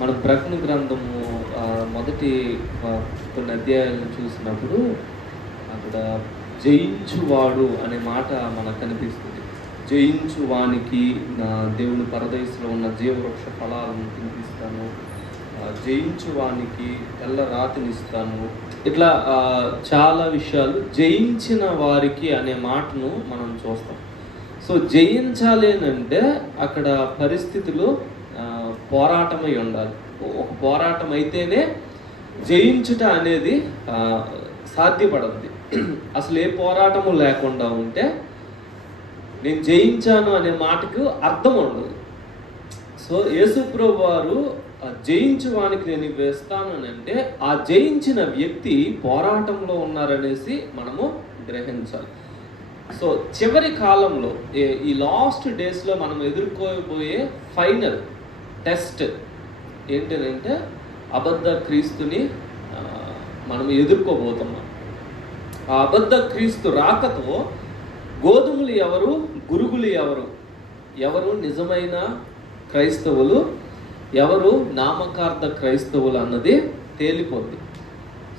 మనం ప్రకటన గ్రంథము మొదటి కొన్ని అధ్యాయాలను చూసినప్పుడు అక్కడ జయించువాడు అనే మాట మనకు కనిపిస్తుంది. జయించువానికి నా దేవుని పరదేశంలో ఉన్న జీవవృక్ష ఫలాలను తినిపిస్తాను, జయించువానికి తెల్ల రాతినిస్తాను. ఇట్లా చాలా విషయాలు జయించిన వారికి అనే మాటను మనం చూస్తాం. సో జయించాలి అని అంటే అక్కడ పరిస్థితులు పోరాటమై ఉండాలి. ఒక పోరాటం అయితేనే జయించుట అనేది సాధ్యపడద్ది. అసలు ఏ పోరాటము లేకుండా ఉంటే నేను జయించాను అనే మాటకు అర్థం ఉండదు. సో యేసుప్రభు వారు జయించువానికి నేను వేస్తాను అని అంటే ఆ జయించిన వ్యక్తి పోరాటంలో ఉన్నారనేసి మనము గ్రహించాలి. సో చివరి కాలంలో ఈ లాస్ట్ డేస్లో మనం ఎదుర్కోబోయే ఫైనల్ టెస్ట్ ఏంటంటే అబద్ధ క్రీస్తుని మనం ఎదుర్కోబోతున్నాం. ఆ అబద్ధ క్రీస్తు రాకతో గోధుమలు ఎవరు, గురుగులు ఎవరు, ఎవరు నిజమైన క్రైస్తవులు, ఎవరు నామకార్థ క్రైస్తవులు అన్నది తేలిపోద్ది.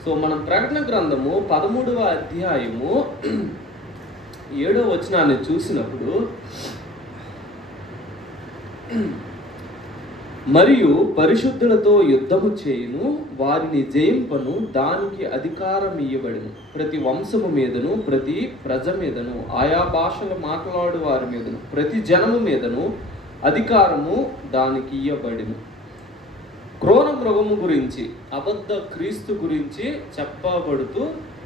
సో మనం ప్రకటన గ్రంథము 13వ అధ్యాయము 7వ వచనాన్ని చూసినప్పుడు, మరియు పరిశుద్ధులతో యుద్ధము చేయును, వారిని జయింపను, దానికి అధికారం ఇయ్యబడును, ప్రతి వంశము మీదను, ప్రతి ప్రజ మీదను, ఆయా భాషలు మాట్లాడు వారి మీదను, ప్రతి జనము మీదను అధికారము దానికి ఇయ్యబడును. క్రోణ మృగము గురించి, అబద్ధ క్రీస్తు గురించి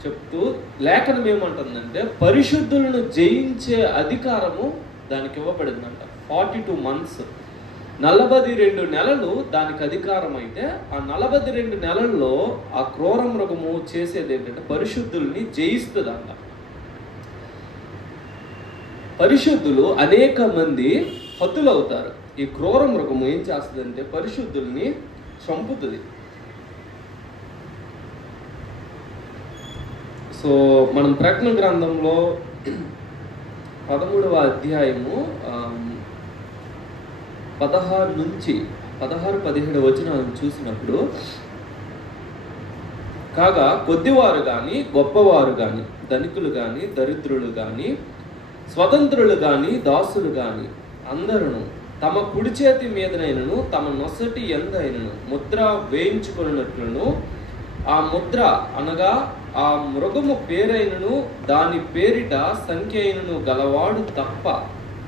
చెప్తూ లేఖనం ఏమంటుందంటే పరిశుద్ధులను జయించే అధికారము దానికి ఇవ్వబడిందంట. 42 months, 42 నెలలు దానికి అధికారం అయితే ఆ 42 నెలల్లో ఆ క్రూర మృగము చేసేది ఏంటంటే పరిశుద్ధుల్ని జయిస్తుందంట. పరిశుద్ధులు అనేక మంది హతులవుతారు. ఈ క్రూర మృగము ఏం చేస్తుందంటే పరిశుద్ధుల్ని చంపుతుంది. సో మనం ప్రకటన గ్రంథంలో 13వ అధ్యాయము 16-17 వచనాలను చూసినప్పుడు, కాగా కొద్దివారు కానీ గొప్పవారు కానీ, ధనికులు కానీ దరిద్రులు కానీ, స్వతంత్రులు కానీ దాసులు కానీ అందరూ తమ కుడి చేతి మీదనైనను తమ నొసటి ఎందైనను ముద్ర వేయించుకున్నట్లును, ఆ ముద్ర అనగా ఆ మృగము పేరైనను దాని పేరిట సంఖ్య అయినను గలవాడు తప్ప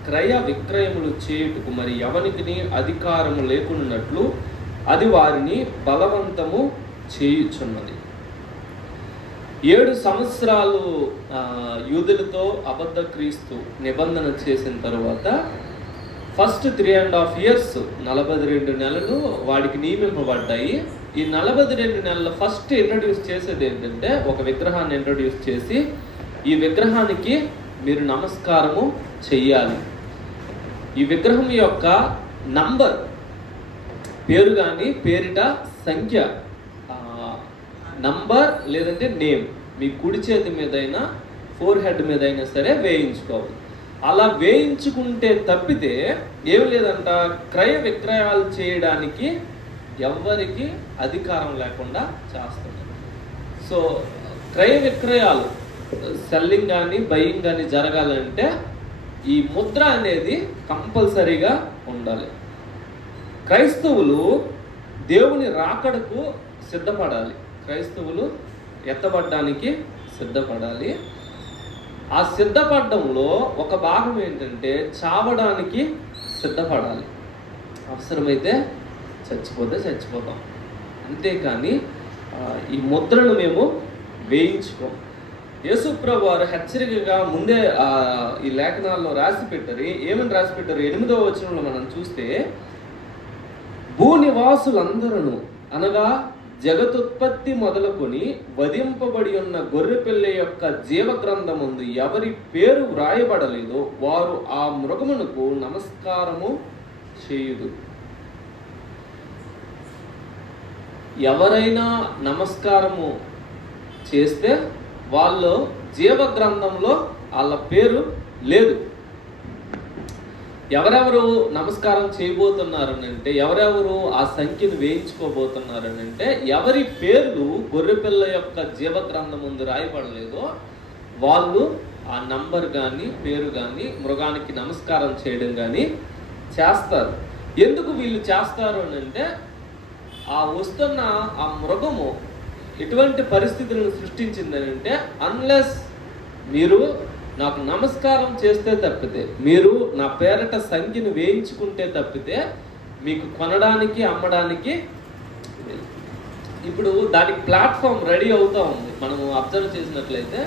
క్రయ విక్రయములు చేయుటకు మరి ఎవనికి అధికారము లేకున్నట్లు అది వారిని బలవంతము చేయుచున్నది. 7 సంవత్సరాలు యూదులతో అబద్ధ క్రీస్తు నిబంధన చేసిన తరువాత ఫస్ట్ 3.5 years 42 నెలలు వాడికి నియమింపబడ్డాయి. ఈ 42 నెలలు ఫస్ట్ ఇంట్రడ్యూస్ చేసేది ఏంటంటే ఒక విగ్రహాన్ని ఇంట్రడ్యూస్ చేసి ఈ విగ్రహానికి మీరు నమస్కారము చెయ్యాలి. ఈ విగ్రహం యొక్క నంబర్, పేరు కానీ పేరిట సంఖ్య, నంబర్ లేదంటే నేమ్ మీ కుడి చేతి మీదైనా ఫోర్ హెడ్ మీద అయినా సరే వేయించుకోవాలి. అలా వేయించుకుంటే తప్పితే ఏమి లేదంట, క్రయ విక్రయాలు చేయడానికి ఎవరికి అధికారం లేకుండా చేస్తుంది. సో క్రయ విక్రయాలు, సెల్లింగ్ కానీ బయింగ్ కానీ జరగాలంటే ఈ ముద్ర అనేది కంపల్సరీగా ఉండాలి. క్రైస్తవులు దేవుని రాకడకు సిద్ధపడాలి. క్రైస్తవులు ఎత్తబడ్డానికి సిద్ధపడాలి. ఆ సిద్ధపడడంలో ఒక భాగం ఏంటంటే చావడానికి సిద్ధపడాలి. అవసరమైతే చచ్చిపోతే చచ్చిపోతాం, అంతేకాని ఈ ముద్రను మేము వేయించుకోం. యేసుప్రభు వారు హెచ్చరికగా ముందే ఈ లేఖనాల్లో రాసి పెట్టారు. ఏమని రాసి పెట్టారు? 8వ వచనంలో మనం చూస్తే, భూనివాసులందరూ అనగా జగతుత్పత్తి మొదలుకొని వధింపబడి ఉన్న గొర్రెపిల్ల యొక్క జీవగ్రంథమందు ఎవరి పేరు వ్రాయబడలేదో వారు ఆ మృగమునకు నమస్కారము చేయుదు. ఎవరైనా నమస్కారము చేస్తే వాళ్ళు జీవగ్రంథంలో వాళ్ళ పేరు లేదు. ఎవరెవరు నమస్కారం చేయబోతున్నారనంటే, ఎవరెవరు ఆ సంఖ్యను వేయించుకోబోతున్నారనంటే, ఎవరి పేర్లు గొర్రెపిల్ల యొక్క జీవగ్రంథం ముందు రాయబడలేదో వాళ్ళు ఆ నంబర్ కానీ పేరు కానీ మృగానికి నమస్కారం చేయడం కానీ చేస్తారు. ఎందుకు వీళ్ళు చేస్తారు అనంటే, ఆ వస్తున్న ఆ మృగము ఎటువంటి పరిస్థితులను సృష్టించిందనంటే, అన్లెస్ మీరు నాకు నమస్కారం చేస్తే తప్పితే, మీరు నా పేరట సంఖ్యను వేయించుకుంటే తప్పితే మీకు కొనడానికి అమ్మడానికి. ఇప్పుడు దానికి ప్లాట్ఫామ్ రెడీ అవుతూ ఉంది. మనము అబ్జర్వ్ చేసినట్లయితే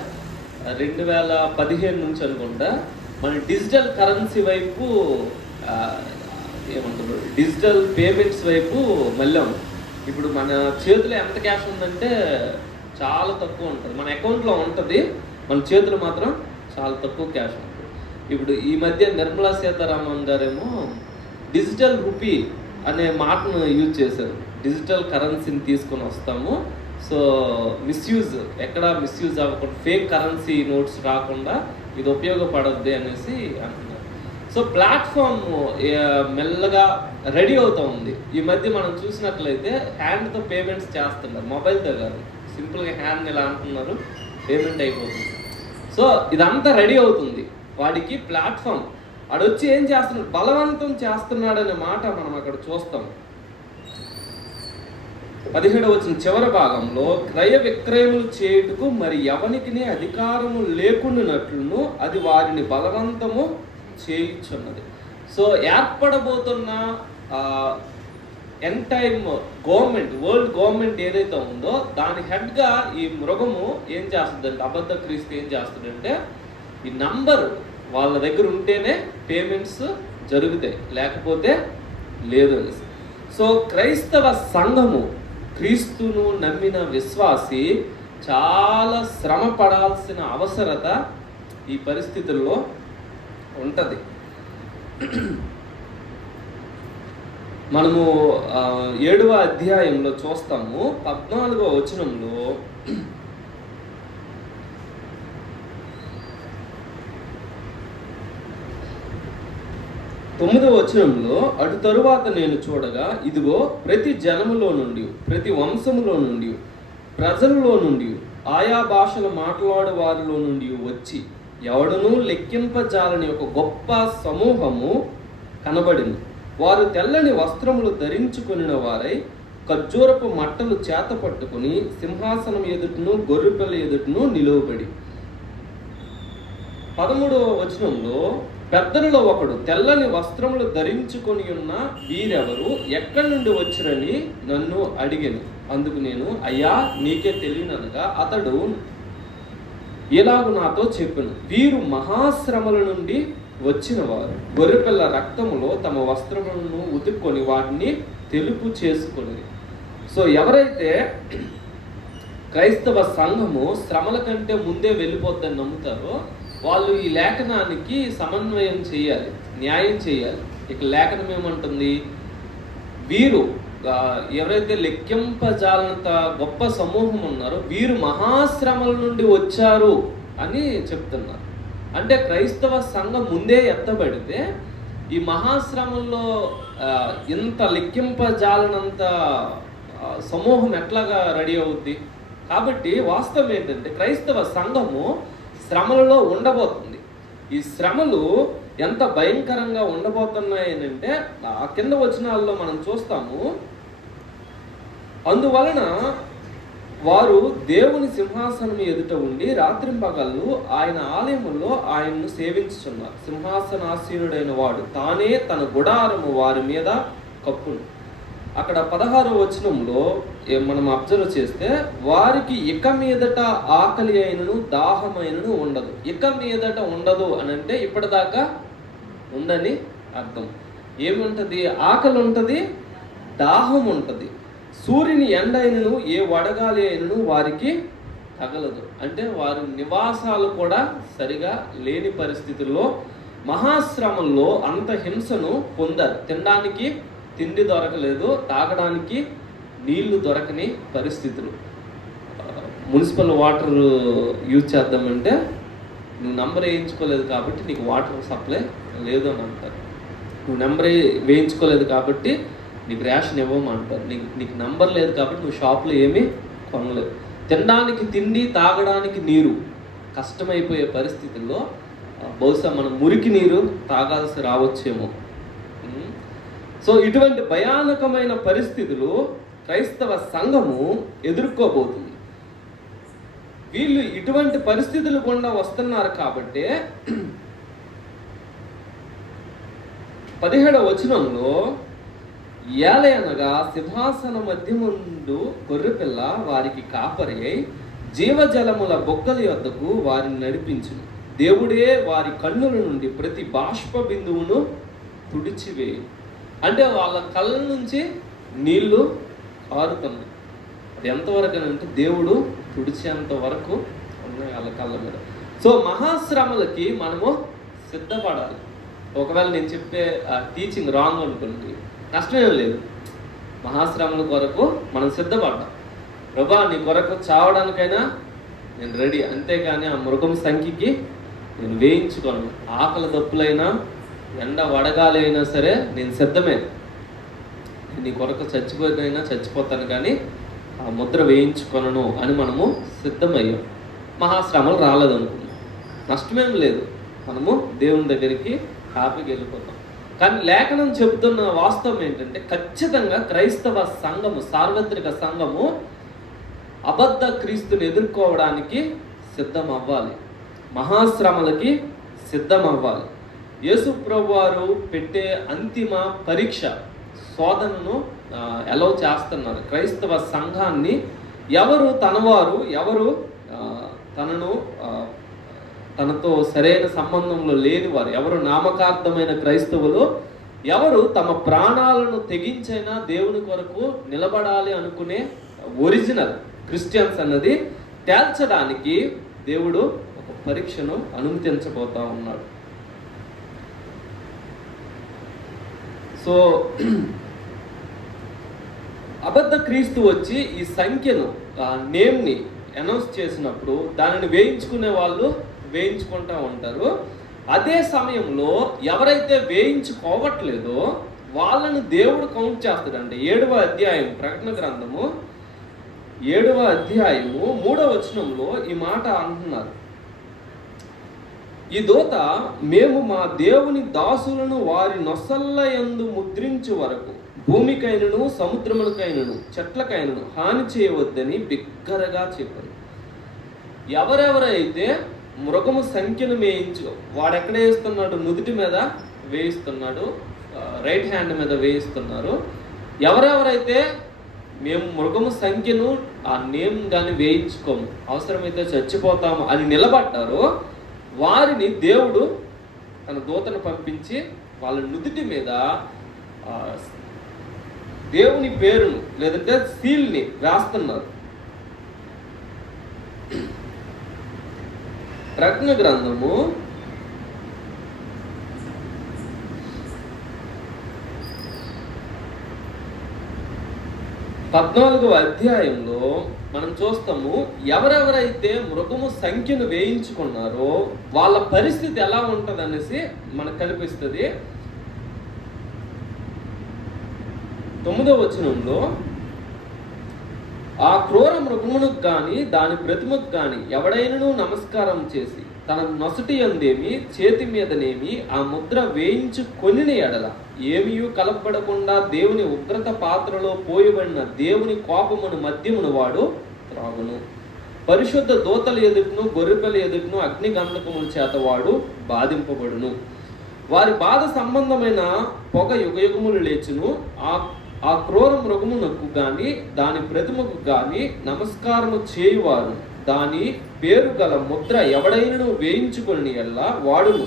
2015 నుంచి అనుకుంటా మన డిజిటల్ కరెన్సీ వైపు ఏమంటారు, డిజిటల్ పేమెంట్స్ వైపు వెళ్ళాం. ఇప్పుడు మన చేతిలో ఎంత క్యాష్ ఉందంటే చాలా తక్కువ ఉంటుంది. మన అకౌంట్లో ఉంటుంది, మన చేతులు మాత్రం చాలా తక్కువ క్యాష్ ఉంటుంది. ఇప్పుడు ఈ మధ్య నిర్మలా సీతారామన్ గారేమో డిజిటల్ రూపీ అనే మాటను యూజ్ చేశారు. డిజిటల్ కరెన్సీని తీసుకొని వస్తాము, సో మిస్యూజ్ ఎక్కడ మిస్యూజ్ అవ్వకుండా, ఫేక్ కరెన్సీ నోట్స్ రాకుండా ఇది ఉపయోగపడద్ది అనేసి అంటున్నారు. సో ప్లాట్ఫామ్ మెల్లగా రెడీ అవుతూ ఉంది. ఈ మధ్య మనం చూసినట్లయితే హ్యాండ్తో పేమెంట్స్ చేస్తున్నారు, మొబైల్తో కాదు, సింపుల్గా హ్యాండ్ ఇలా అంటున్నారు, పేమెంట్ అయిపోతుంది. సో ఇదంతా రెడీ అవుతుంది. వాడికి ప్లాట్ఫామ్ వాడొచ్చి ఏం చేస్తున్నాడు, బలవంతం చేస్తున్నాడనే మాట మనం అక్కడ చూస్తాం. 17వ వచనం చివరి భాగంలో, క్రయ విక్రయములు చేయుటకు మరి ఎవనికి అధికారము లేకుండానట్లును అది వారిని బలవంతము చేయుచున్నది. సో ఏర్పడబోతున్న ఎన్ టైమ్ గవర్నమెంట్, వరల్డ్ గవర్నమెంట్ ఏదైతే ఉందో దాని హెడ్గా ఈ మృగము ఏం చేస్తుందంటే, అబద్ధ క్రీస్తు ఏం చేస్తుందంటే, ఈ నంబర్ వాళ్ళ దగ్గర ఉంటేనే పేమెంట్స్ జరుగుతాయి, లేకపోతే లేదు అనేసి. సో క్రైస్తవ సంఘము, క్రీస్తును నమ్మిన విశ్వాసి చాలా శ్రమ పడాల్సిన అవసరత ఈ పరిస్థితుల్లో ఉంటుంది. మనము 7వ అధ్యాయంలో చూస్తాము, 14వ వచనంలో, తొమ్మిదవ వచనంలో, అటు తరువాత నేను చూడగా ఇదిగో ప్రతి జనములో నుండి, ప్రతి వంశములో నుండి, ప్రజలలో నుండి, ఆయా భాషలు మాట్లాడే వారిలో నుండి వచ్చి ఎవడనూ లెక్కింపజాలని ఒక గొప్ప సమూహము కనబడింది. వారు తెల్లని వస్త్రములు ధరించుకొనిన వారై ఖర్జూరపు మట్టలు చేత పట్టుకుని సింహాసనం ఎదుటను గొర్రెపిల్ల ఎదుటను నిలువబడి. 13వ వచనంలో, పెద్దలలో ఒకడు తెల్లని వస్త్రములు ధరించుకొని ఉన్న వీరెవరు, ఎక్కడి నుండి వచ్చిరని నన్ను అడిగాను. అందుకు నేను, అయ్యా నీకే తెలియననగా అతడు ఇలాగు నాతో చెప్పాను, వీరు మహాశ్రమల నుండి వచ్చిన వారు, గొర్రెపిల్ల రక్తములో తమ వస్త్రములను ఉతుక్కొని వాటిని తెలుపు చేసుకొని. సో ఎవరైతే క్రైస్తవ సంఘము శ్రమల కంటే ముందే వెళ్ళిపోద్దని నమ్ముతారో వాళ్ళు ఈ లేఖనానికి సమన్వయం చేయాలి, న్యాయం చేయాలి. ఇక లేఖనం ఏమంటుంది, వీరు ఎవరైతే లెక్కింపజాలంత గొప్ప సమూహం ఉన్నారో వీరు మహాశ్రమల నుండి వచ్చారు అని చెప్తున్నారు. అంటే క్రైస్తవ సంఘం ముందే ఎత్తబడితే ఈ మహాశ్రమంలో ఇంత లెక్కింపజాలనంత సమూహం ఎట్లాగా రెడీ అవుద్ది. కాబట్టి వాస్తవం ఏంటంటే క్రైస్తవ సంఘము శ్రమలలో ఉండబోతుంది. ఈ శ్రమలు ఎంత భయంకరంగా ఉండబోతున్నాయనంటే ఆ కింద వచనాల్లో మనం చూస్తాము. అందువలన వారు దేవుని సింహాసనం ఎదుట ఉండి రాత్రింపగళ్ళు ఆయన ఆలయములో ఆయన్ను సేవించుచున్నారు. సింహాసనాసీనుడైన వాడు తానే తన గుడారము వారి మీద కప్పును. అక్కడ 16వ వచనంలో మనం అబ్జర్వ్ చేస్తే, వారికి ఇక మీదట ఆకలి అయినను దాహమైనను ఉండదు. ఇక మీదట ఉండదు అని అంటే ఇప్పటిదాకా ఉండని అర్థం. ఏముంటుంది? ఆకలి ఉంటుంది, దాహం ఉంటుంది. సూర్యుని ఎండ అయినను ఏ వడగాలి అయినను వారికి తగలదు. అంటే వారి నివాసాలు కూడా సరిగా లేని పరిస్థితుల్లో మహాశ్రమంలో అంత హింసను పొందారు. తినడానికి తిండి దొరకలేదు, తాగడానికి నీళ్లు దొరకని పరిస్థితులు. మున్సిపల్ వాటర్ యూజ్ చేద్దామంటే నువ్వు నంబర్ వేయించుకోలేదు కాబట్టి నీకు వాటర్ సప్లై లేదు అని అంటారు. నువ్వు నెంబర్ వేయించుకోలేదు కాబట్టి నీకు రేషన్ ఇవ్వమంటారు. నీకు నంబర్ లేదు కాబట్టి నువ్వు షాప్లో ఏమీ కొనలేవు. తినడానికి తిండి, తాగడానికి నీరు కష్టమైపోయే పరిస్థితుల్లో బహుశా మనం మురికి నీరు తాగాల్సి రావచ్చేమో. సో ఇటువంటి భయానకమైన పరిస్థితులు క్రైస్తవ సంఘము ఎదుర్కోబోతుంది. వీళ్ళు ఇటువంటి పరిస్థితులు గుండా వస్తున్నారు కాబట్టి 17వ వచనంలో ఏలయనగా సింహాసన మధ్యముందు గొర్రెపిల్ల వారికి కాపరి అయి జీవజలముల బొగ్గల యొద్దకు వారిని నడిపించును. దేవుడే వారి కన్నుల నుండి ప్రతి బాష్ప బిందువును తుడిచివేయు. అంటే వాళ్ళ కళ్ళ నుంచి నీళ్లు కారుతున్నాయి. అది ఎంతవరకు అంటే దేవుడు తుడిచేంత వరకు ఉన్నాయి వాళ్ళ కళ్ళ మీద. సో మహాశ్రమలకి మనము సిద్ధపడాలి. ఒకవేళ నేను చెప్పే టీచింగ్ రాంగ్ అనుకోండి, నష్టమేం లేదు. మహాశ్రమల కొరకు మనం సిద్ధపడ్డాం. ప్రభా నీ కొరకు చావడానికైనా నేను రెడీ, అంతేగాని ఆ మృగం సంఖ్యకి నేను వేయించుకోను. ఆకలి దప్పులైనా ఎండ వడగాలి అయినా సరే నేను సిద్ధమే. నీ కొరకు చచ్చిపోయినైనా చచ్చిపోతాను, కానీ ఆ ముద్ర వేయించుకొనను అని మనము సిద్ధమయ్యాం. మహాశ్రమలు రాలేదనుకున్నాం, నష్టమేం లేదు. మనము దేవుని దగ్గరికి హ్యాపీగా వెళ్ళిపోతాం. కానీ లేఖనం చెబుతున్న వాస్తవం ఏంటంటే ఖచ్చితంగా క్రైస్తవ సంఘము, సార్వత్రిక సంఘము అబద్ధ క్రీస్తుని ఎదుర్కోవడానికి సిద్ధం అవ్వాలి. మహాశ్రమలకి సిద్ధం అవ్వాలి. యేసు ప్రభువు వారు పెట్టే అంతిమ పరీక్ష, శోధనను ఎలౌ చేస్తున్నారు. క్రైస్తవ సంఘాన్ని ఎవరు తనవారు, ఎవరు తనతో సరైన సంబంధంలో లేనివారు, ఎవరు నామకార్థమైన క్రైస్తవులు, ఎవరు తమ ప్రాణాలను తెగించైనా దేవుని కొరకు నిలబడాలి అనుకునే ఒరిజినల్ క్రిస్టియన్స్ అన్నది తేల్చడానికి దేవుడు ఒక పరీక్షను అనుమతించబోతా ఉన్నాడు. సో అబద్ధ క్రీస్తు వచ్చి ఈ సంఖ్యను, నేమ్ని అనౌన్స్ చేసినప్పుడు దానిని వేయించుకునే వాళ్ళు వేయించుకుంటూ ఉంటారు. అదే సమయంలో ఎవరైతే వేయించుకోవట్లేదో వాళ్ళని దేవుడు కౌంట్ చేస్తాడంటే 7వ అధ్యాయం ప్రకటన గ్రంథము 7వ అధ్యాయము 3వ వచనంలో ఈ మాట అంటున్నారు. ఈ దూత, మేము మా దేవుని దాసులను వారి నొసల్ల యందు ముద్రించు వరకు భూమికైనను సముద్రములకైనను చెట్లకైనను హాని చేయవద్దని బిగ్గరగా చెప్పారు. ఎవరెవరైతే మృగము సంఖ్యను వేయించు, వాడెక్కడ వేస్తున్నాడు? నుదుటి మీద వేయిస్తున్నాడు, రైట్ హ్యాండ్ మీద వేయిస్తున్నారు. ఎవరెవరైతే మేము మృగము సంఖ్యను, ఆ నేమ్ కానీ వేయించుకోము, అవసరమైతే చచ్చిపోతాము అని నిలబడ్డారో వారిని దేవుడు తన దూతను పంపించి వాళ్ళ నుదుటి మీద దేవుని పేరును లేదంటే సీల్ని వేస్తున్నారు. ప్రకటన గ్రంథము 14వ అధ్యాయంలో మనం చూస్తాము, ఎవరెవరైతే మృగము సంఖ్యను వేయించుకున్నారో వాళ్ళ పరిస్థితి ఎలా ఉంటుంది అనేసి మనకు కనిపిస్తుంది. 9వ వచనంలో, ఆ క్రూర మృగమునకు కానీ దాని ప్రతిమకు కానీ ఎవడైనను నమస్కారం చేసి తన నొసటి అందేమి చేతి మీదనేమి ఆ ముద్ర వేయించుకొనిన ఎడల ఏమీయూ కలపబడకుండా దేవుని ఉగ్రత పాత్రలో పోయబడిన దేవుని కోపమును మద్యమును వాడు త్రాగును. పరిశుద్ధ దూతల ఎదుటను గొర్రెపిల్ల ఎదుటను అగ్ని గంధకముల చేత వాడు బాధింపబడును. వారి బాధ సంబంధమైన పొగ యుగయుగములు లేచును. ఆ క్రూర మృగమునకు గాని దాని ప్రతిమకు గాని నమస్కారము చేయువారు దాని పేరు గల ముద్ర ఎవడైనను వేయించుకొని ఎల్లా వాడును.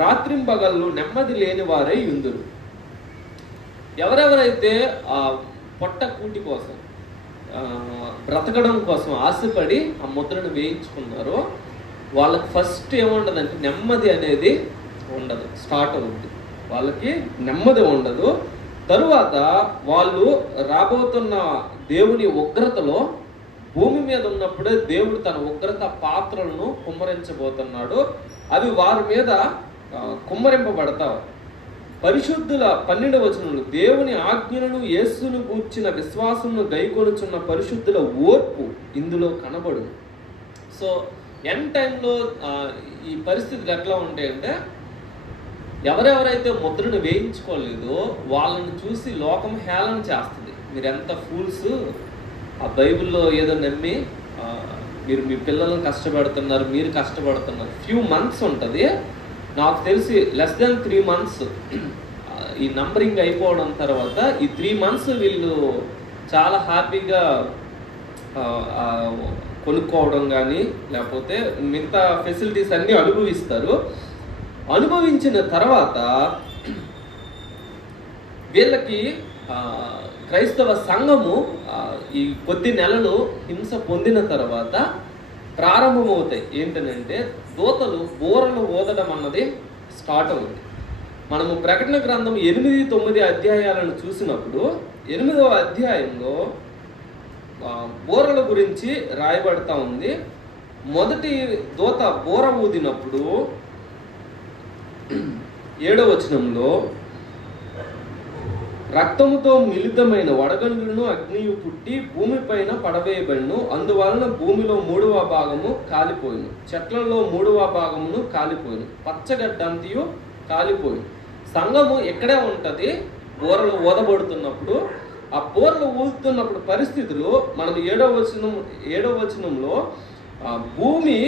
రాత్రింబగళ్ళు నెమ్మది లేని వారై ఉందురు. ఎవరెవరైతే ఆ పొట్ట కూటి కోసం, బ్రతకడం కోసం ఆశపడి ఆ ముద్రను వేయించుకున్నారో వాళ్ళకి ఫస్ట్ ఏముండదంటే నెమ్మది అనేది ఉండదు, స్టార్ట్ అవుతుంది. వాళ్ళకి నెమ్మది ఉండదు. తరువాత వాళ్ళు రాబోతున్న దేవుని ఉగ్రతలో, భూమి మీద ఉన్నప్పుడే దేవుడు తన ఉగ్రత పాత్రలను కుమ్మరించబోతున్నాడు. అవి వారి మీద కుమ్మరింపబడతావు. పరిశుద్ధుల 12వ వచనంలో దేవుని ఆజ్ఞలను యేసును గూర్చిన విశ్వాసమును గైకొనుచున్న పరిశుద్ధుల ఓర్పు ఇందులో కనబడు. సో ఎండ్ టైంలో ఈ పరిస్థితులు ఎట్లా ఉంటాయంటే, ఎవరెవరైతే ముద్రను వేయించుకోలేదో వాళ్ళని చూసి లోకం హేళన చేస్తుంది. మీరు ఎంత ఫూల్స్, ఆ బైబిల్లో ఏదో నమ్మి మీరు మీ పిల్లలను కష్టపడుతున్నారు, మీరు కష్టపడుతున్నారు. ఫ్యూ మంత్స్ ఉంటుంది, నాకు తెలిసి లెస్ దెన్ 3 months ఈ నంబరింగ్ అయిపోవడం తర్వాత ఈ 3 months వీళ్ళు చాలా హ్యాపీగా కొనుక్కోవడం కానీ లేకపోతే మిగతా ఫెసిలిటీస్ అన్నీ అనుభవిస్తారు. అనుభవించిన తర్వాత వీళ్ళకి క్రైస్తవ సంఘము ఈ కొద్ది నెలలు హింస పొందిన తర్వాత ప్రారంభమవుతాయి. ఏంటంటే దూతలు బూరలు ఊదడం అన్నది స్టార్ట్ అవుతుంది. మనము ప్రకటన గ్రంథం 8-9 అధ్యాయాలను చూసినప్పుడు 8వ అధ్యాయంలో బూరల గురించి రాయబడతా ఉంది. మొదటి దూత బూర ఊదినప్పుడు 7వ వచనంలో రక్తముతో మిళితమైన వడగండ్లను అగ్నియు పుట్టి భూమిపైన పడవేయబడిను. అందువలన భూమిలో 3వ భాగము కాలిపోయిను, చెట్లలో 3వ భాగమును కాలిపోయిను, పచ్చగడ్డంతియు కాలిపోయిను. సంఘము ఎక్కడే ఉంటుంది, బూరలు ఊదబడుతున్నప్పుడు. ఆ బూరలు ఊదుతున్నప్పుడు పరిస్థితులు మనం 7వ వచనంలో భూమి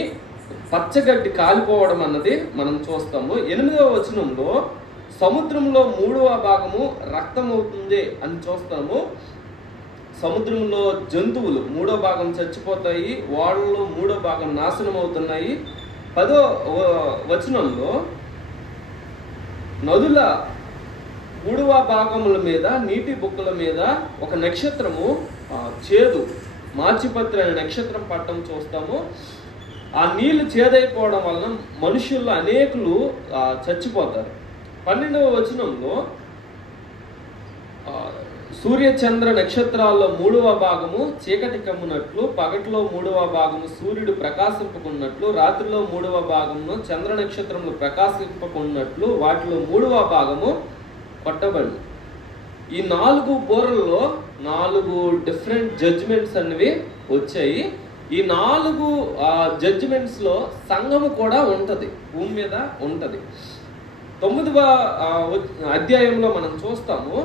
పచ్చగడ్డి కాలిపోవడం అన్నది మనం చూస్తాము. 8వ వచనంలో సముద్రంలో 3వ భాగము రక్తం అవుతుంది అని చూస్తాము. సముద్రంలో జంతువులు 3వ భాగం చచ్చిపోతాయి, ఓడల్లో 3వ భాగం నాశనం అవుతున్నాయి. 10వ వచనంలో నదుల 3వ భాగముల మీద, నీటి బుక్కల మీద ఒక నక్షత్రము చేదు మాచిపత్రి అనే నక్షత్రం పట్టం చూస్తాము. ఆ నీళ్లు చేదైపోవడం వలన మనుషుల్లో అనేకులు చచ్చిపోతారు. 12వ వచనంలో సూర్య చంద్ర నక్షత్రాల్లో 3వ భాగము చీకటి కమ్మునట్లు, పగటిలో 3వ భాగము సూర్యుడు ప్రకాశింపకున్నట్లు, రాత్రిలో 3వ భాగమును చంద్ర నక్షత్రములు ప్రకాశింపకున్నట్లు వాటిలో 3వ భాగము కొట్టబడి. ఈ 4 బూరల్లో 4 డిఫరెంట్ జడ్జిమెంట్స్ అనేవి వచ్చాయి. ఈ 4 జడ్జిమెంట్స్లో సంఘము కూడా ఉంటుంది, భూమి మీద ఉంటుంది. 9వ అధ్యాయంలో మనం చూస్తాము,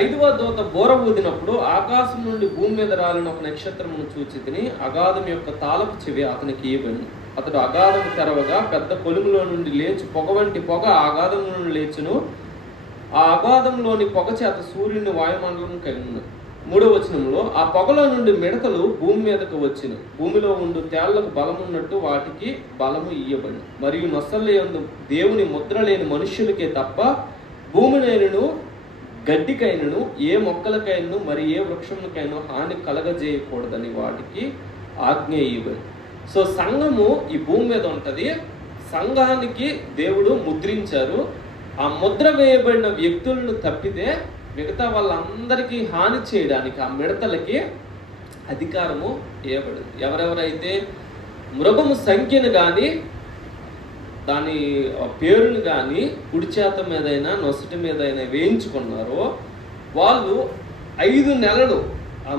5వ దూత బూర ఊదినప్పుడు ఆకాశం నుండి భూమి మీద రాలిన ఒక నక్షత్రమును చూచితిని. అగాధం యొక్క తాళపు చెవి అతనికి ఇవ్వబడింది. అతడు అగాధము తెరవగా పెద్ద కొలుములో నుండి లేచి పొగ వంటి పొగ అగాధం నుండి లేచును. ఆ అగాధంలోని పొగ చేత సూర్యుని వాయుమండలం కలిగిన. 3వ వచనంలో ఆ పొగలో నుండి మిడతలు భూమి మీదకు వచ్చిన. భూమిలో ఉండు తేళ్లకు బలమున్నట్టు వాటికి బలము ఇయ్యబడి. మరియు నొసలయందు దేవుని ముద్ర లేని మనుష్యులకే తప్ప భూమినైనను గడ్డికైనను ఏ మొక్కలకైనను మరి ఏ వృక్షములకైనా హాని కలగజేయకూడదని వాటికి ఆజ్ఞ ఇవ్వబడి. సో సంఘము ఈ భూమి మీద ఉంటుంది. సంఘానికి దేవుడు ముద్రించారు. ఆ ముద్ర వేయబడిన వ్యక్తులను తప్పితే మిగతా వాళ్ళందరికీ హాని చేయడానికి ఆ మిడతలకి అధికారము ఇవ్వబడింది. ఎవరెవరైతే మృగము సంఖ్యను కానీ దాని పేరును కానీ కుడి చేత మీదైనా నొసటి మీదైనా వేయించుకున్నారో వాళ్ళు 5 నెలలు,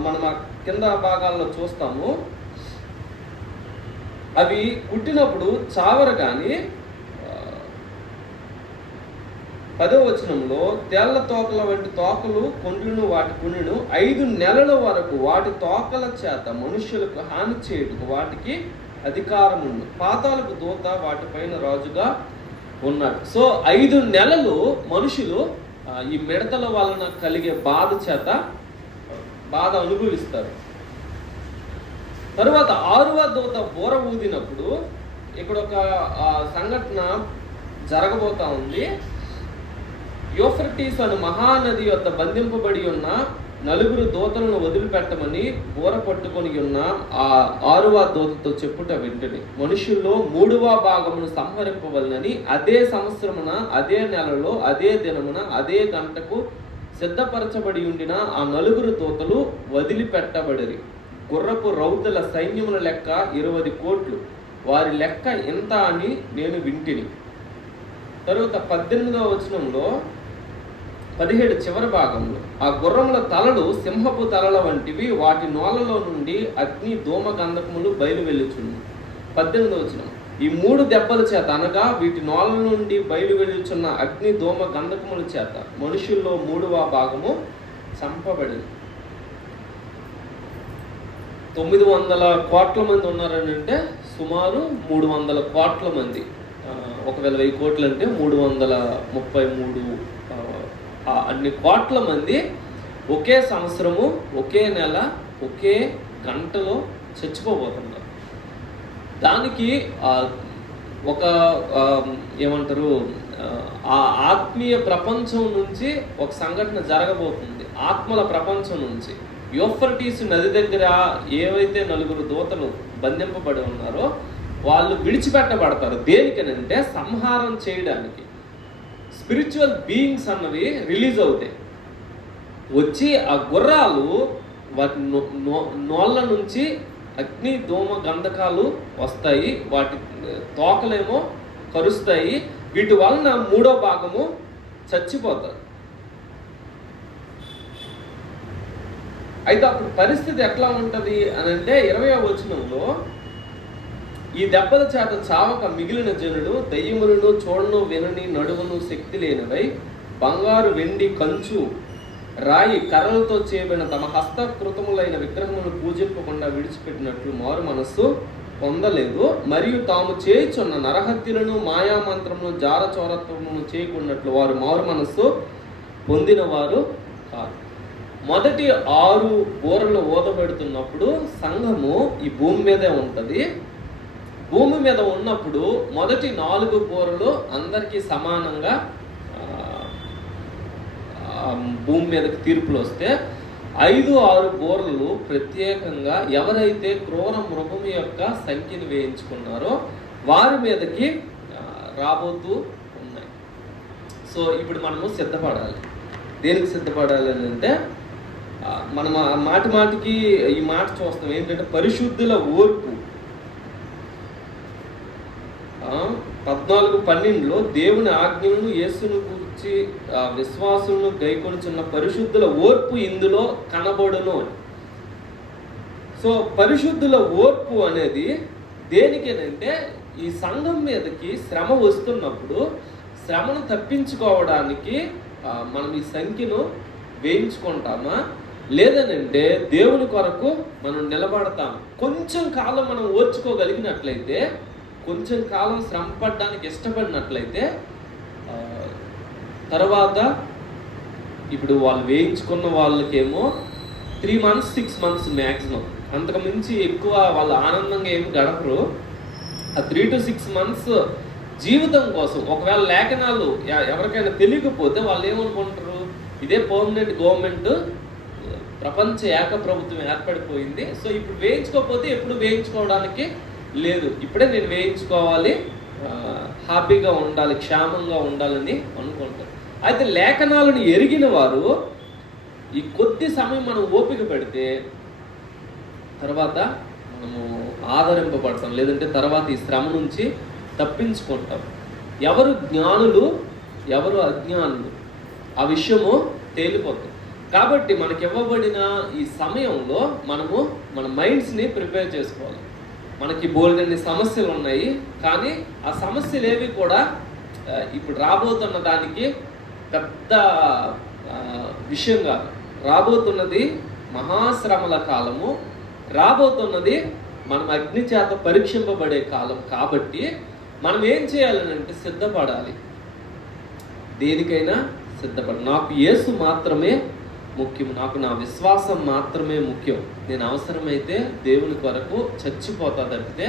మనం కింద భాగాల్లో చూస్తాము, అవి పుట్టినప్పుడు చావరు. కానీ 10వ వచనంలో తెల్ల తోకల వంటి తోకలు కొండ్లను వాటి కొనును 5 నెలల వరకు వాటి తోకల చేత మనుష్యులకు హాని చేయుటకు వాటికి అధికారం ఉంది. పాతాళపు దూత వాటిపైన రాజుగా ఉన్నాడు. సో 5 నెలలు మనుషులు ఈ మిడతల వలన కలిగే బాధ చేత బాధ అనుభవిస్తారు. తరువాత 6వ దూత బూర ఊదినప్పుడు ఇక్కడ ఒక సంఘటన జరగబోతా ఉంది. యూఫ్రటీస్ అను మహానది యొద్ద బంధింపబడి ఉన్న 4 దూతలను వదిలిపెట్టమని బూర పట్టుకొని ఉన్న ఆ 6వ దూతతో చెప్పుట వెంటనే మనుషుల్లో 3వ భాగమును సంహరింపవలనని అదే సంవత్సరమున అదే నెలలో అదే దినమున అదే గంటకు సిద్ధపరచబడి ఉండిన ఆ 4 దూతలు వదిలిపెట్టబడిరి. గుర్రపు రౌతుల సైన్యముల లెక్క 20 కోట్లు, వారి లెక్క ఎంత అని నేను వింటిని. తరువాత 18వ వచనంలో 17 చివరి భాగంలో, ఆ గుర్రముల తలలు సింహపు తలల వంటివి, వాటి నోళ్ళలో నుండి అగ్ని ధూమ గంధకములు బయలు వెళ్ళుచుండు. 18వ వచనం, ఈ 3 దెబ్బల చేత, అనగా వీటి నోళ్ళ నుండి బయలు వెళ్ళుచున్న అగ్ని ధూమ గంధకముల చేత మనుషుల్లో 3వ భాగము చంపబడింది. 900 కోట్ల మంది ఉన్నారని అంటే సుమారు 300 కోట్ల మంది. ఒకవేళ 1000 కోట్లు అంటే 333 అన్ని కోట్ల మంది ఒకే సంవత్సరము, ఒకే నెల, ఒకే గంటలో చచ్చిపోబోతున్నారు. దానికి ఒక ఏమంటారు, ఆ ఆత్మీయ ప్రపంచం నుంచి ఒక సంఘటన జరగబోతుంది. ఆత్మల ప్రపంచం నుంచి యూఫ్రటీస్ నది దగ్గర ఏవైతే 4 దూతలు బంధింపబడి ఉన్నారో వాళ్ళు విడిచిపెట్టబడతారు. దేనికనంటే సంహారం చేయడానికి. స్పిరిచువల్ బీయింగ్స్ అన్నవి రిలీజ్ అవుతాయి. వచ్చి ఆ గుర్రాలు వాటి నోళ్ళ నుంచి అగ్ని ధూమ గంధకాలు వస్తాయి, వాటి తోకలేమో కరుస్తాయి. వీటి వలన 3వ భాగము చచ్చిపోతారు. అయితే అప్పుడు పరిస్థితి ఎట్లా ఉంటుంది అని అంటే 20వ వచనంలో, ఈ దెబ్బల చేత చావక మిగిలిన జనులు దయ్యములను చూడను వినని నడువును శక్తి లేనివై బంగారు వెండి కంచు రాయి కర్రలతో చేయబడిన తమ హస్తకృతములైన విగ్రహములను పూజింపకుండా విడిచిపెట్టినట్లు మారు మనస్సు పొందలేదు, మరియు తాము చేయుచున్న నరహత్యలను మాయామంత్రమును జారచోరత్వమును చేయకున్నట్లు వారు మారు మనస్సు పొందిన వారు కాదు. మొదటి 6 బూరలు ఊదబెడుతున్నప్పుడు సంఘము ఈ భూమి మీదే ఉంటుంది. భూమి మీద ఉన్నప్పుడు మొదటి 4 బూరలు అందరికీ సమానంగా భూమి మీదకి తీర్పులు వస్తే, 5-6 బూరలు ప్రత్యేకంగా ఎవరైతే క్రూర మృగము యొక్క సంఖ్యను వేయించుకున్నారో వారి మీదకి రాబోతూ ఉన్నాయి. సో ఇప్పుడు మనము సిద్ధపడాలి. దేనికి సిద్ధపడాలి అని అంటే, మనం మాటి మాటికి ఈ మాట చూస్తాం ఏంటంటే పరిశుద్ధుల ఓర్పు. 14:12 దేవుని ఆజ్ఞలను యేసును గురించి విశ్వాసులను గైకొనుచున్న పరిశుద్ధుల ఓర్పు ఇందులో కనబడును అని. సో పరిశుద్ధుల ఓర్పు అనేది దేనికేనంటే, ఈ సంఘం మీదకి శ్రమ వస్తున్నప్పుడు శ్రమను తప్పించుకోవడానికి మనం ఈ సంఖ్యను వేయించుకుంటామా, లేదనంటే దేవుని కొరకు మనం నిలబడతాం. కొంచెం కాలం మనం ఓర్చుకోగలిగినట్లయితే, కొంచెం కాలం శ్రమ పడడానికి ఇష్టపడినట్లయితే, తర్వాత ఇప్పుడు వాళ్ళు వేయించుకున్న వాళ్ళకేమో 3 months 6 months మ్యాక్సిమం, అంతకు మించి ఎక్కువ వాళ్ళు ఆనందంగా ఏమి గడపరు. ఆ 3 to 6 months జీవితం కోసం, ఒకవేళ లేఖనాలు ఎవరికైనా తెలియకపోతే వాళ్ళు ఏమనుకుంటారు, ఇదే పర్మనెంట్ గవర్నమెంట్, ప్రపంచ ఏక ప్రభుత్వం ఏర్పడిపోయింది, సో ఇప్పుడు వేయించుకోకపోతే ఎప్పుడు వేయించుకోవడానికి లేదు, ఇప్పుడే నేను వేయించుకోవాలి, హ్యాపీగా ఉండాలి, క్షేమంగా ఉండాలని అనుకుంటారు. అయితే లేఖనాలను ఎరిగిన వారు ఈ కొద్ది సమయం మనం ఓపిక పెడితే తర్వాత మనము ఆదరింపబడతాం, లేదంటే తర్వాత ఈ శ్రమ నుంచి తప్పించుకుంటాం. ఎవరు జ్ఞానులు ఎవరు అజ్ఞానులు ఆ విషయము తేలిపోతుంది. కాబట్టి మనకి ఇవ్వబడిన ఈ సమయంలో మనము మన మైండ్స్ని ప్రిపేర్ చేసుకోవాలి. మనకి బోల్డన్ని సమస్యలు ఉన్నాయి, కానీ ఆ సమస్యలు ఏవి కూడా ఇప్పుడు రాబోతున్న దానికి పెద్ద విషయం కాదు. రాబోతున్నది మహాశ్రమల కాలము, రాబోతున్నది మనం అగ్ని చేత పరీక్షింపబడే కాలం. కాబట్టి మనం ఏం చేయాలనంటే సిద్ధపడాలి, దేనికైనా సిద్ధపడాలి. నాకు యేసు మాత్రమే ముఖ్యం, నాకు నా విశ్వాసం మాత్రమే ముఖ్యం. నేను అవసరమైతే దేవుని కొరకు చచ్చిపోతా తప్పితే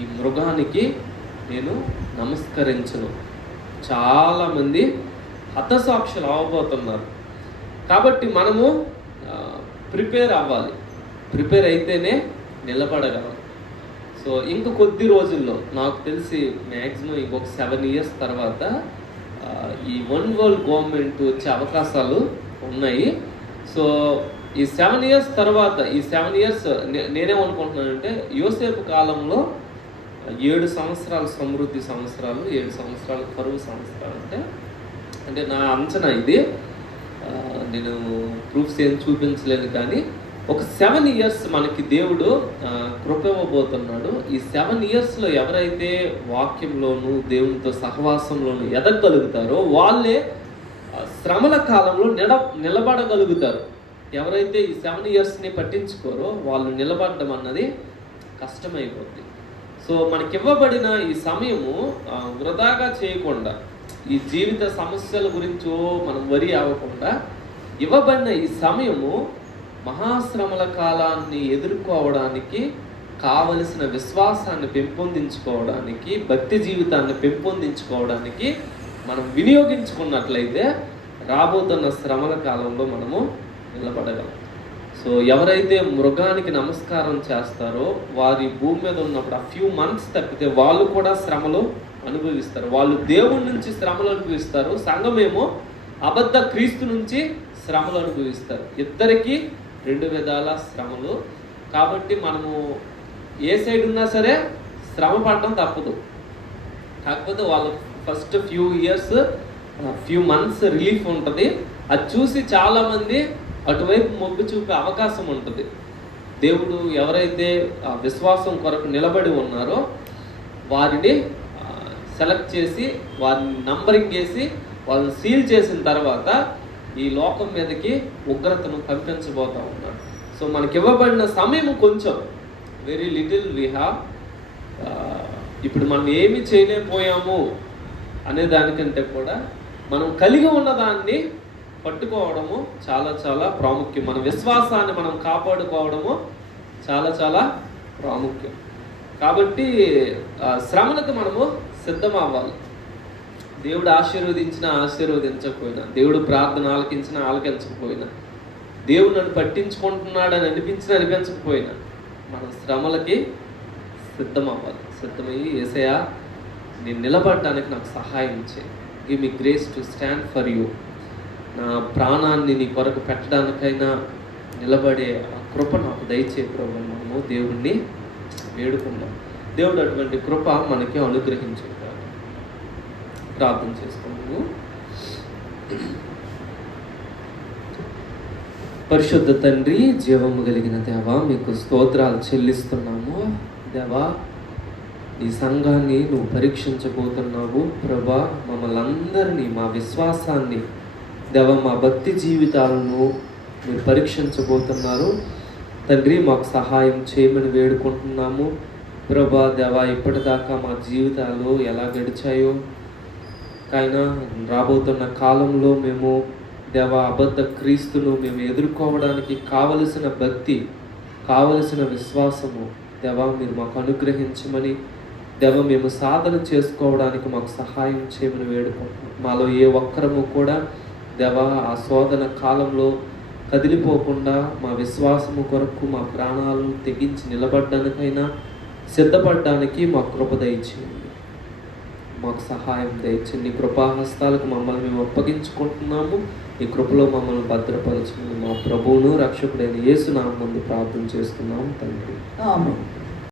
ఈ మృగానికి నేను నమస్కరించను. చాలామంది హతసాక్షులు అవ్వబోతున్నారు. కాబట్టి మనము ప్రిపేర్ అవ్వాలి, ప్రిపేర్ అయితేనే నిలబడగలం. సో ఇంక కొద్ది రోజుల్లో నాకు తెలిసి మ్యాక్సిమం ఇంకొక 7 years తర్వాత ఈ వన్ వరల్డ్ గవర్నమెంట్ వచ్చే అవకాశాలు ఉన్నాయి. సో ఈ 7 years తర్వాత, ఈ 7 years నేనేమనుకుంటున్నానంటే యోసేపు కాలంలో 7 సంవత్సరాలు సమృద్ధి సంవత్సరాలు, 7 సంవత్సరాలు కరువు సంవత్సరాలు. అంటే నా అంచనా ఇది. నేను ప్రూఫ్స్ ఏం చూపించలేను, కానీ ఒక 7 ఇయర్స్ మనకి దేవుడు కృప ఇవ్వబోతున్నాడు. ఈ 7 ఇయర్స్లో ఎవరైతే వాక్యంలోను దేవునితో సహవాసంలోను ఎదగలుగుతారో వాళ్ళే శ్రమల కాలంలో నిలబడగలుగుతారు. ఎవరైతే ఈ 7 ఇయర్స్ని పట్టించుకోరో వాళ్ళు నిలబడడం అన్నది కష్టమైపోద్ది. సో మనకి ఇవ్వబడిన ఈ సమయము వృధాగా చేయకుండా, ఈ జీవిత సమస్యల గురించో మనం వరి అవ్వకుండా, ఇవ్వబడిన ఈ సమయము మహాశ్రమల కాలాన్ని ఎదుర్కోవడానికి కావలసిన విశ్వాసాన్ని పెంపొందించుకోవడానికి, భక్తి జీవితాన్ని పెంపొందించుకోవడానికి మనం వినియోగించుకున్నట్లయితే రాబోతున్న శ్రమల కాలంలో మనము నిలబడగలం. సో ఎవరైతే మృగానికి నమస్కారం చేస్తారో వారి భూమి మీద ఉన్నప్పుడు ఆ ఫ్యూ మంత్స్ తప్పితే వాళ్ళు కూడా శ్రమలు అనుభవిస్తారు. వాళ్ళు దేవుడి నుంచి శ్రమలు అనుభవిస్తారు, సంఘమేమో అబద్ధ క్రీస్తు నుంచి శ్రమలు అనుభవిస్తారు. ఇద్దరికి 2 విధాల శ్రమలు. కాబట్టి మనము ఏ సైడ్ ఉన్నా సరే శ్రమ పడడం తప్పదు. కాకపోతే వాళ్ళు first few years, few months relief ఉంటుంది. అది చూసి చాలామంది అటువైపు మొగ్గు చూపే అవకాశం ఉంటుంది. దేవుడు ఎవరైతే విశ్వాసం కొరకు నిలబడి ఉన్నారో వారిని సెలెక్ట్ చేసి, వారిని నంబరింగ్ చేసి, వాళ్ళని సీల్ చేసిన తర్వాత ఈ లోకం మీదకి ఉగ్రతను పంపించబోతూ ఉన్నాడు. సో మనకి ఇవ్వబడిన సమయం కొంచెం, వెరీ లిటిల్ వీ హ్యావ్. ఇప్పుడు మనం ఏమి చేయలేకపోయాము అనే దానికంటే కూడా మనం కలిగి ఉన్న దాన్ని పట్టుకోవడము చాలా చాలా ప్రాముఖ్యం. మన విశ్వాసాన్ని మనం కాపాడుకోవడము చాలా చాలా ప్రాముఖ్యం. కాబట్టి శ్రమలకు మనము సిద్ధం అవ్వాలి. దేవుడు ఆశీర్వదించినా ఆశీర్వదించకపోయినా, దేవుడు ప్రార్థన ఆలకించినా ఆలకించకపోయినా, దేవుడు నన్ను పట్టించుకుంటున్నాడని అనిపించకపోయినా మన శ్రమలకి సిద్ధం అవ్వాలి. సిద్ధమయ్యి యేసయ్యా నేను నిలబడడానికి నాకు సహాయం చేయి, give me grace to stand for you. నా ప్రాణాన్ని నీ కొరకు పెట్టడానికైనా నిలబడే ఆ కృప నాకు దయచే ప్రభు. మనము దేవుణ్ణి వేడుకుందాం. దేవుడు అటువంటి కృప మనకి అనుగ్రహించుకుంటాడు. ప్రార్థన చేసుకున్నాము. పరిశుద్ధ తండ్రి, జీవము కలిగిన దేవా, మీకు స్తోత్రాలు చెల్లిస్తున్నాము. దేవా, ఈ సంఘాన్ని నువ్వు పరీక్షించబోతున్నావు ప్రభా. మమ్మల్ని అందరినీ, మా విశ్వాసాన్ని దేవా, మా భక్తి జీవితాలను మీరు పరీక్షించబోతున్నారు తండ్రి. మాకు సహాయం చేయమని వేడుకుంటున్నాము ప్రభా. దేవా, ఇప్పటిదాకా మా జీవితాలు ఎలా గడిచాయో, కాయినా రాబోతున్న కాలంలో మేము దేవా అబద్ధ క్రీస్తును మేము ఎదుర్కోవడానికి కావలసిన భక్తి, కావలసిన విశ్వాసము దేవా మీరు మాకు అనుగ్రహించమని దేవా మేము సాధన చేసుకోవడానికి మాకు సహాయం చేయమని వేడుకుంటున్నాం. మాలో ఏ ఒక్కరము కూడా దేవా ఆ శోధన కాలంలో కదిలిపోకుండా మా విశ్వాసము కొరకు మా ప్రాణాలు తెగించి నిలబడ్డానికైనా సిద్ధపడడానికి మా కృప దయచేయండి. మాకు సహాయం దయచేయండి. నీ కృపాహస్తాలకు మమ్మల్ని మేము అప్పగించుకుంటున్నాము. ఈ కృపలో మమ్మల్ని భద్రపరచండి. మా ప్రభువును రక్షకుడైన యేసు నామమున ప్రార్థన చేస్తున్నాము తండ్రి. ఆమేన్.